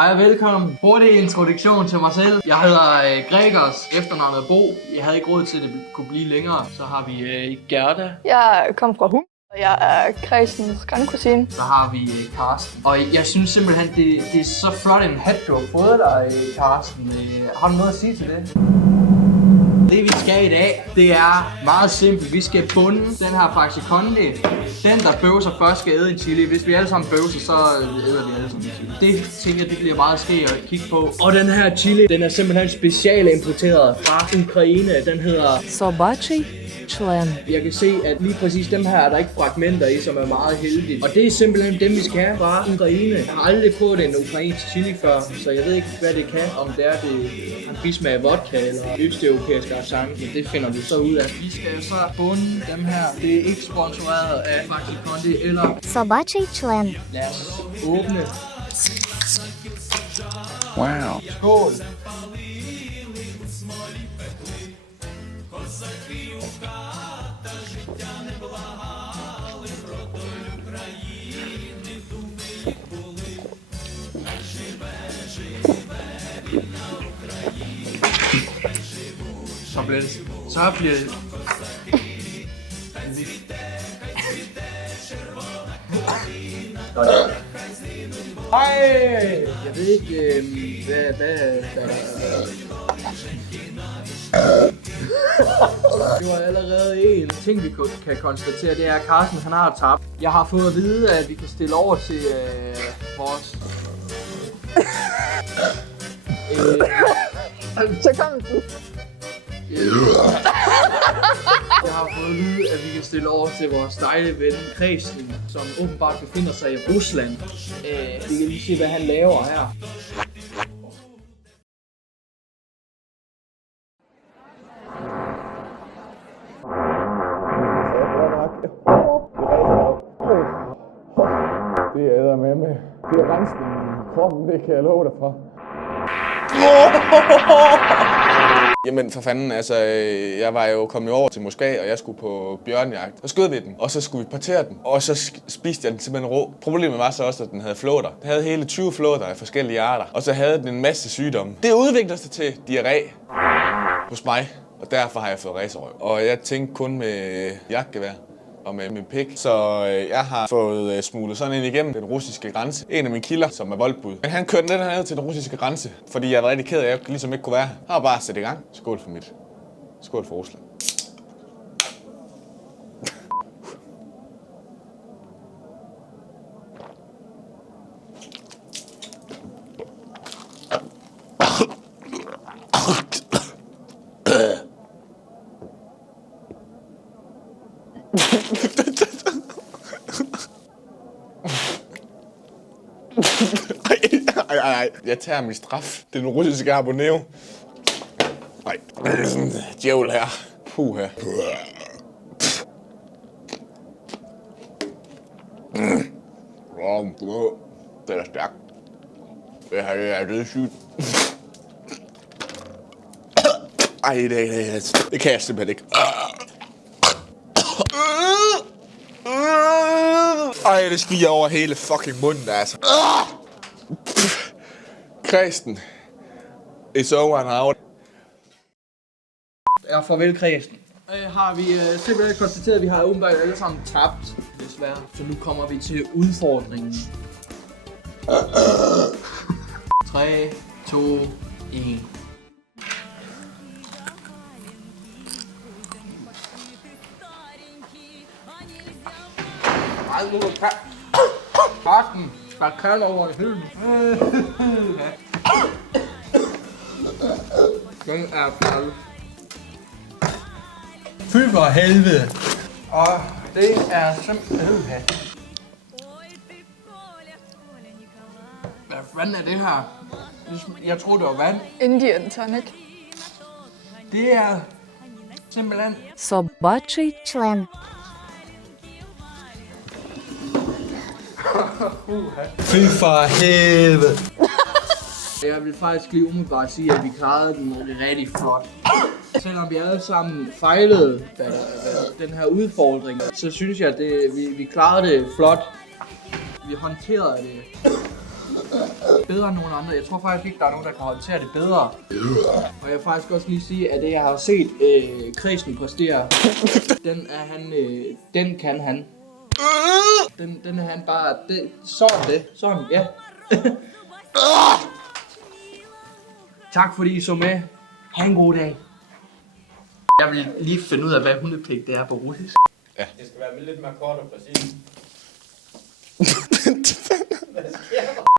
Hej og velkommen. Hurtig introduktion til mig selv. Jeg hedder Gregers, efternavnet Bo. Jeg havde ikke råd til, at det kunne blive længere. Så har vi Gerda. Jeg kommer fra Hum, og jeg er kredsens grandkusine. Så har vi Karsten. Og jeg synes simpelthen, det er så flot en hat, du har fået dig, Karsten. Har du noget at sige til det? Det vi skal i dag, det er meget simpelt. Vi skal bunde den her Faxe Kondi. Den der bøvser først skal æde en chili. Hvis vi alle sammen bøvser, så æder vi alle sammen en chili. Det tænker jeg, det bliver meget skægt at kigge på. Og den her chili, den er simpelthen specialimporteret fra Ukraine. Den hedder Собачий член. Jeg kan se, at lige præcis dem her er der ikke fragmenter i, som er meget heldigt. Og det er simpelthen dem, vi skal have fra Ukraine. Jeg har aldrig prøvet en ukrainsk chili før, så jeg ved ikke, hvad det kan. Om det er det en bismag af vodka eller østeuropæisk accent, men det finder vi så ud af. Vi skal jo så bunde dem her. Det er ikke sponsoreret af Faxe Kondi eller... Собачий член. Lad os åbne. Wow. Skål! Så bliver det... Hej! Jeg ved ikke, hvad... Det var allerede en ting, vi kan konstatere, det er, at Carsten han har tabt. Jeg har fået at vide, at vi kan stille over til vores... Så kom du. Jeg har fået at vide, at vi kan stille over til vores dejlige ven Kristen, som åbenbart befinder sig i Rusland. Vi kan lige se, hvad han laver her. Det er med. Det er rensning i kroppen, det kan jeg love dig for. Jamen for fanden, altså, jeg var jo kommet over til Moskva, og jeg skulle på bjørnejagt. Så skød vi den, og så skulle vi partere den, og så spiste jeg den simpelthen rå. Problemet var så også, at den havde flåter. Den havde hele 20 flåter af forskellige arter, og så havde den en masse sygdomme. Det udviklede sig til diarré hos mig, og derfor har jeg fået racerøv. Og jeg tænkte kun med jagtgevær og med min pik. Så jeg har fået smuglet sådan ind igennem den russiske grænse. En af mine kilder, som er voldbud. Men han kørte den ned til den russiske grænse, fordi jeg var rigtig ked af, at jeg ligesom ikke kunne være her. Jeg har bare sat i gang. Skål for mit. Skål for Rusland. Ej. Jeg tager min straf. Det er den russiske abonneo. Nej, det er sådan en djævel her. Puh her. Det er stærkt. Det her er dødssygt. Ej, det kan jeg simpelthen ikke. Ej, det stiger over hele fucking munden, altså. Kristen. It's over and out. Ja, farvel Kristen. Har vi simpelthen konstateret, at vi har åbenbart alle sammen tabt, desværre. Så nu kommer vi til udfordringen. 3, 2, 1. Ej, nu er Karsten. Der kan over i hylden. Den er færdig. Fy for helvede. Og det er simpelthen her. Hvad fanden er det her? Jeg troede, det var vand. Indian tonic. Det er simpelthen... Собачий Член. Fy for helvede. Jeg vil faktisk lige umiddelbart sige, at vi klarede den rigtig flot. Selvom vi alle sammen fejlede den her udfordring, så synes jeg, at vi klarede det flot. Vi håndterede det. Bedre end nogen andre. Jeg tror faktisk ikke, der er nogen, der kan håndtere det bedre. Og jeg vil faktisk også lige sige, at det jeg har set Kredsen præstere, den kan han. Den er han bare, sådan, ja. Tak fordi I så med. Ha' en god dag. Jeg vil lige finde ud af, hvad hundepligt det er på russisk. Ja. Det skal være lidt mere kort og præcis.